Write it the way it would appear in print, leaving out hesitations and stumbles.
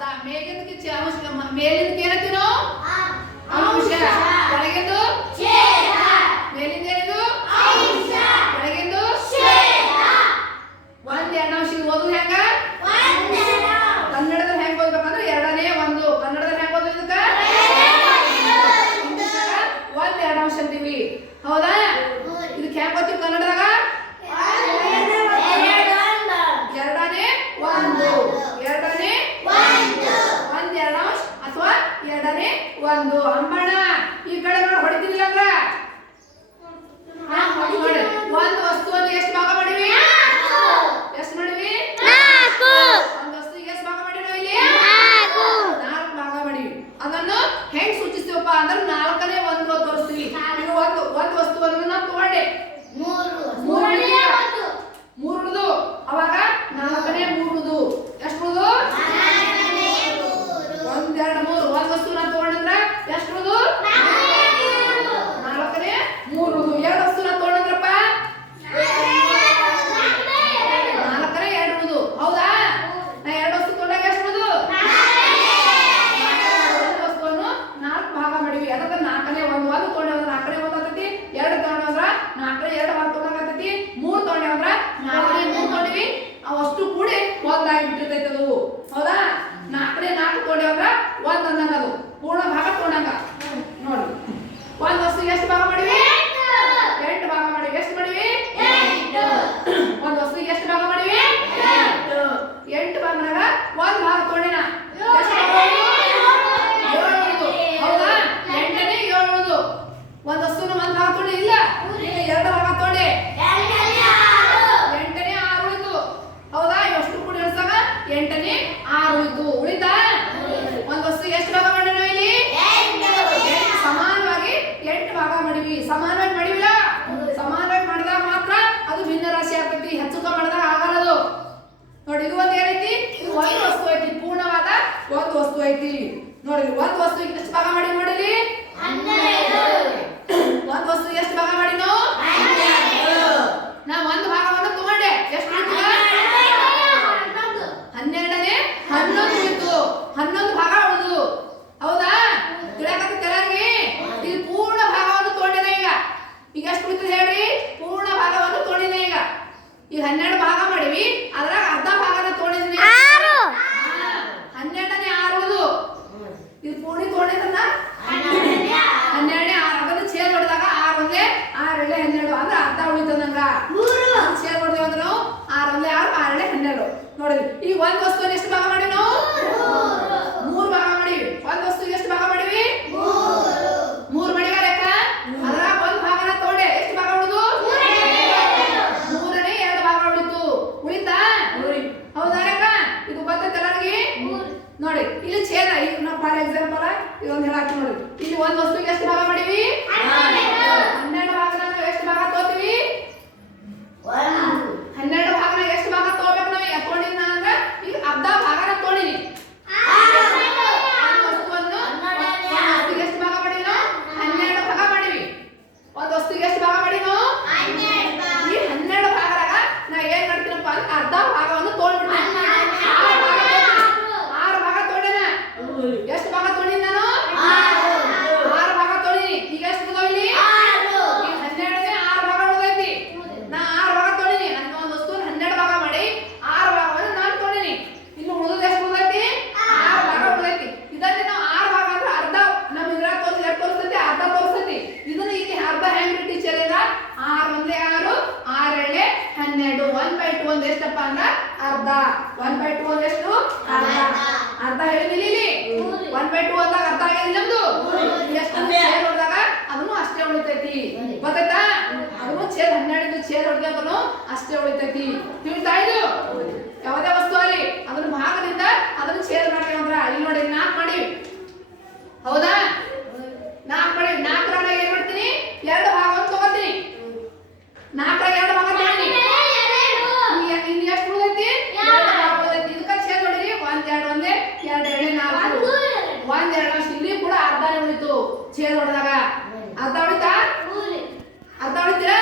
ಅರ್ಧ. ಮೇಲಿಂದಕ್ಕೆ ಅಂಶ, ಮೇಲಿಂದಕ್ಕೆ ಏನಂತೀವಿ ನಾವು? ಅಂಶ. ಕೆಳಗಿಂದು ಮೇಲಿಂದ ಏನಿದು? ಕೆಳಗಿಂದು ಒಂದ್ ಎರಡನೇ ಓದುದು ಹೆಂಗ? ಕನ್ನಡದಲ್ಲಿ ಹೆಂಗ್ ಓದ್ಬೇಕಂದ್ರೆ ಎರಡನೇ ಒಂದು. ಕನ್ನಡದಲ್ಲಿ ಹೆಂಗ್ ಓದುದು? ಇದಕ್ಕ ಒಂದ್ ಎರಡು ಅಂಶ ಅಂತೀವಿ. ಹೌದಾ? ಇದಕ್ಕೆ ಹೆಂಗ್ ಓದ್ತೀವಿ ಕನ್ನಡದಾಗ? ಎರಡನೇ ಒಂದು. ಎರಡನೇ ಒಂದ್ ಎರಡು ಅಂಶ ಅಥವಾ ಎರಡನೇ ಒಂದು. ಅಂಬಣ್ಣ ಈ ಕಡೆ ನೋಡಿ, ಹೊಡಿತೀನಿಲ್ಲ ಅಂದ್ರ ನೋಡಿ. ಒಂದು ವಸ್ತುವನ್ನು ಎಷ್ಟು ಭಾಗ ಮಾಡಿವಿ? ಎಷ್ಟು ಮಾಡಿವಿ? ಒಂದು ವಸ್ತುವಿಗೆ ಎಷ್ಟು ಭಾಗ ಮಾಡಿವಿ? ಇಲ್ಲಿ 4 ಭಾಗ ಮಾಡಿವಿ. ಅದನ್ನು ಹೆಂಗ್ ಸೂಚಿಸ್ತೀವಪ್ಪ ಅಂದ್ರೆ 4ನೇ ಒಂದು ತೋರಿಸ್ತೀವಿ. ಈಗ ಒಂದು ವಸ್ತುವನ್ನು ನಾವು ತಗೊಂಡೆ, ಮೂರು ಉಳಿದು, ಅವಾಗ 4ನೇ 3 ಉಳಿದು. ಎಷ್ಟು ಉಳಿದು? 1 2 3. ಒಂದು ವಸ್ತುನ ತಗೊಂಡ್ರ ಎಷ್ಟು ಉಳಿದು? 4ನೇ 3 ಉಳಿದು. ಎರಡು ವಸ್ತುನ ತಗೊಂಡ್ರಪ್ಪ 4ನೇ 2 ಉಳಿದು. ಹೌದಾ? ನಾ ಎರಡು ವಸ್ತು ತಗೊಂಡಾಗ ಎಷ್ಟು ಉಳಿದು? ಒಂದು ವಸ್ತುವನ್ನು 4 ಭಾಗ ಮಾಡಿವಿ. ಅದಕ್ಕೆ 4ನೇ 1. ಒಂದು ತಗೊಂಡೇವಂದ್ರ 4ನೇ 1 ಆಗ್ತೈತಿ. 2 ತಗೊಂಡೇವಂದ್ರ 4ನೇ 2 ಭಾಗ ತಗೊಂಡಾಗತೈತಿ. 3 ತಗೊಂಡೇವಂದ್ರ 4ನೇ 3 ತಗೊಂಡಿವಿ. ಅವಷ್ಟು ಕೂಡಿ ಒಂದಾಗಿ ಬಿಟ್ಟಿರ್ತೈತಿ ಅದು. ಹೌದಾ? 4ನೇ 4 ತಗೊಂಡೇವಂದ್ರ ಒಂದ್ ಅಂದಂಗ, ಅದು ಪೂರ್ಣ ಭಾಗ ತಗೊಂಡಂಗ. ನೋಡಿ, ಒಂದ್ ವಸ್ತುವಿಗೆ ಎಷ್ಟು ಭಾಗ ಮಾಡಿವಿ? 8 ಭಾಗ ಮಾಡಿವಿ. ಎಷ್ಟು ಮಾಡಿವಿ? ಒಂದ್ ವಸ್ತುವಿಗೆ ಎಷ್ಟು ಭಾಗ ಮಾಡಿವಿ? 8 ಭಾಗನಾಗ ಒಂದ್ ಭಾಗ ತಗೊಂಡಿನ. ಹೌದಾ? 8ನೇ 7 ಉಳಿದು. ಒಂದ್ ವಸ್ತುನ ಒಂದ್ ಭಾಗ ತಗೊಂಡಿ ಇಲ್ಲ, ಈಗ 2 ಭಾಗ ತಗೊಂಡಿ 8ನೇ 6 ಉಳಿತು. ಹೌದಾ? ಎಷ್ಟು ಕೂಡಿ ಎಣಿಸಾಗ 8ನೇ 6 ಉಳಿತು. ಉಳಿತಾ? ಒಂದ್ ವಸ್ತುವಿಗೆ ಎಷ್ಟು ಭಾಗ ಮಾಡಿವಿ ನಾವು ಇಲ್ಲಿ? ಸಮಾನವಾಗಿ 8 ಭಾಗ ಮಾಡಿವಿ. ಸಮಾನವಾಗಿ ಮಾಡಿವಿಲ್ಲ? ಸಮಾನವಾಗಿ ಮಾಡಿದಾಗ ಮಾತ್ರ ಅದು ಭಿನ್ನ ರಾಶಿ ಆಗ್ತೈತಿ. ಹೆಚ್ಚುಕ ಮಾಡಿದಾಗ ಆಗಲ್ಲ ಅದು. ನೋಡಿ, ಇದು ಒಂದು ಏನೈತಿ? ಇದು ಒಂದು ವಸ್ತು ಐತಿ. ಪೂರ್ಣವಾದ ಒಂದು ವಸ್ತು ಐತಿ. ನೋಡಿ, ಒಂದು ವಸ್ತುವಿಗೆ ಎಷ್ಟು ಭಾಗ ಮಾಡಿ ನೋಡಿಲಿ? ಒಂದು ವಸ್ತುವಿಗೆ ಎಷ್ಟು ಭಾಗ ಮಾಡಿ ನಾವು? ನಾ ಒಂದು ಭಾಗವನ್ನು ತಗೊಂಡೆ. ಎಷ್ಟು ಉಳಿತು? 12ನೇ 11 ಉಳಿತು. 11 ಭಾಗ ಉಳಿದು. ಹೌದಾ? ತಿಳಿಯಾಕತ್ತಿ ಎಲ್ಲರಿಗೆ? ಇದು ಪೂರ್ಣ ಭಾಗವನ್ನು ತಗೊಂಡಿದೆ. ಈಗ ಎಷ್ಟು ಉಳಿತದೆ ಹೇಳ್ರಿ? ಪೂರ್ಣ ಭಾಗವನ್ನು ತಗೊಂಡಿದೆ. ಈಗ 12 ಭಾಗ ಮಾಡಿವಿ, ಅದ್ರಾಗ ಅರ್ಧ ಭಾಗನ ತಗೊಂಡಿದ್ದೀನಿ. 12ನೇ 6 ಉಳಿದು. ಇದು ಪೂರ್ಣಿ ತಗೊಂಡಿದ್ದನ್ನ 12ನೇ 6. ಅದನ್ನು ಛೇದ ಹೊಡೆದಾಗ 6 ಒಂದೇ 6 ಎಳೆ 12 ಅಂದ್ರೆ ಅರ್ಧ ಉಳಿತದಂಗ. ಛೇದ ಹೊಡೆದೇವ ಅಂದ್ರೆ ನಾವು 6 ಒಂದೇ 6 6 ಎಳೆ 12. ನೋಡಿದ್ವಿ. ಈಗ ಒಂದ್ ವಸ್ತುವನ್ನು ಎಷ್ಟು ಭಾಗ ಮಾಡಿವಿ ನಾವು? 3 ಭಾಗ ಮಾಡಿವಿ. ಒಂದ್ ವಸ್ತುವಿಗೆ ಎಷ್ಟು ಭಾಗ ಮಾಡಿವಿ? 3 ಮಾಡಿವ ಲೆಕ್ಕ. ಅದ್ರಾಗ ಒಂದ್ ಭಾಗನ ತಗೊಂಡೆ. ಎಷ್ಟು ಭಾಗ ಉಳಿದು? 3ನೇ 2 ಭಾಗ ಉಳಿತು. ಉಳಿತಾ? ಹೌದಾ ಲೆಕ್ಕ? ಇದು ಗೊತ್ತೈತೆ ಎಲ್ಲರಿಗೆ? ನೋಡಿ, ಇಲ್ಲಿ ಛೇದ. ಈಗ ನಾವು ಫಾರ್ ಎಕ್ಸಾಂಪಲ್ ಇದೊಂದು ಹೇಳಾಕಿ ನೋಡಿ. ಇಲ್ಲಿ ಒಂದ್ ವಸ್ತುವಿಗೆ ಎಷ್ಟು ಭಾಗ ಮಾಡಿವಿ? 12 ಭಾಗದಾಗ ಎಷ್ಟು ಭಾಗ ತಗೋತೀವಿ? 12 ಭಾಗನ ಎಷ್ಟು ಭಾಗ ತಗೋಬೇಕು ನಾವು? ತಗೊಂಡಿದ್ ನಾನಂದ್ರ ಈಗ ಅರ್ಧ ಭಾಗನ ತಗೊಂಡಿನಿ. ಒಂದು ವಸ್ತುವಿಗೆ ಎಷ್ಟು ಭಾಗ ಮಾಡಿವಿ ನಾವು? 12 ಭಾಗ ಮಾಡಿವಿ. ಒಂದು ವಸ್ತುವಿಗೆ ಎಷ್ಟು ಭಾಗ ಮಾಡಿ ನಾವು? ಈ 12 ಭಾಗದಾಗ ನಾ ಏನ್ ಮಾಡ್ತೀನಪ್ಪ ಅಂದ್ರೆ ಅರ್ಧ ಭಾಗವನ್ನು ತಗೊಂಡ್ಬಿಡ್ತೀನಿ. 6 ಭಾಗ ತಗೊಂಡಿನ. ಎಷ್ಟು ಭಾಗ ತಗೊಂಡಿನಿ ನಾನು? 6 ಭಾಗ ತಗೊಂಡಿನಿ. ಈಗ ಎಷ್ಟು ಬಿದ್ದಾವ ಇಲ್ಲಿ? ಈ 12ನೇ 6 ಭಾಗ ಉಳಿದೈತಿ. ನಾ 6 ಭಾಗ ತಗೊಂಡಿನಿ. ನನ್ನ ಒಂದು ವಸ್ತುವನ್ನು 12 ಭಾಗ ಮಾಡಿ 6 ಭಾಗವನ್ನು ನಾನು ತಗೊಂಡಿನಿ. ಇನ್ನು ಉಳಿದ ಎಷ್ಟು ಉಳಿದೈತಿ? 6 ಭಾಗ ಉಳಿದೈತಿ. ಇದನ್ನ ನಾವು 6 ಭಾಗ ಅಂದ್ರೆ ಅರ್ಧ ನಮ್ಮ ಇದ್ರಾಗ ತೋರಿಸ್ತೈತಿ, ಅರ್ಧ ತೋರಿಸ್ತೈತಿ. ಇದನ್ನ ಇಲ್ಲಿ ಅರ್ಧ ಹೆಂಗ್ ಟೀಚರ್ ಈಗ 6 ಒಂದೇ 6 6 ಎಳೆ 12. 1/2 ಒಂದು ಎಷ್ಟಪ್ಪ ಅಂದ್ರ ಅರ್ಧ. 1/2 ಒಂದು ಎಷ್ಟು? ಅರ್ಧ. ಅರ್ಧ ಹೇಳಿದಿಲ್ಲ ಇಲ್ಲಿ? 1/2 ಅಂದಾಗ ಅರ್ಧ ಆಗಿಲ್ಲ ನಮ್ದು. ಎಷ್ಟು ಛೇದ ಹೊಡೆದಾಗ ಅದನ್ನು ಅಷ್ಟೇ ಉಳಿತೈತಿ. ಗೊತ್ತಾಯ್ತಾ? ಅದನ್ನು ಛೇದ 12 ಛೇದ ಹೊಡೆದನು ಅಷ್ಟೇ ಉಳಿತೈತಿ. ತಿಳಿತಾ? ಇದು ಯಾವುದೇ ವಸ್ತು ಅಲ್ಲಿ ಅದನ್ನು ಭಾಗದಿಂದ ಅದನ್ನು ಛೇದ ಮಾಡ್ಕೊಂಡ್ರ ಇಲ್ಲಿ ನೋಡಿ 4 ಮಾಡಿವಿ. ಹೌದಾ? 4 ಮಾಡಿವಿ. 4ರಾಗ ಏನ್ ಮಾಡ್ತೀನಿ? 2 ಭಾಗವನ್ನು ತಗೋತೀನಿ. 4ರಾಗ 2 ಭಾಗ ತಗೊಂಡಿ. ಇನ್ನು ಎಷ್ಟು ಉಳಿದೈತಿ? 2 ಭಾಗ ಉಳಿದೈತಿ. ಇದಕ್ಕೆ ಛೇದ ಹೊಡಿರಿ. 1 2 ಒಂದೇ 2 ಎಳೆ 4. 1 2 ಅಷ್ಟು ಇಲ್ಲಿ ಕೂಡ ಅರ್ಧನೇ ಉಳಿತು. ಛೇದ ಹೊಡೆದಾಗ ಅರ್ಧ ಉಳಿತಾ? ಅರ್ಧ ಉಳಿತೀರಾ?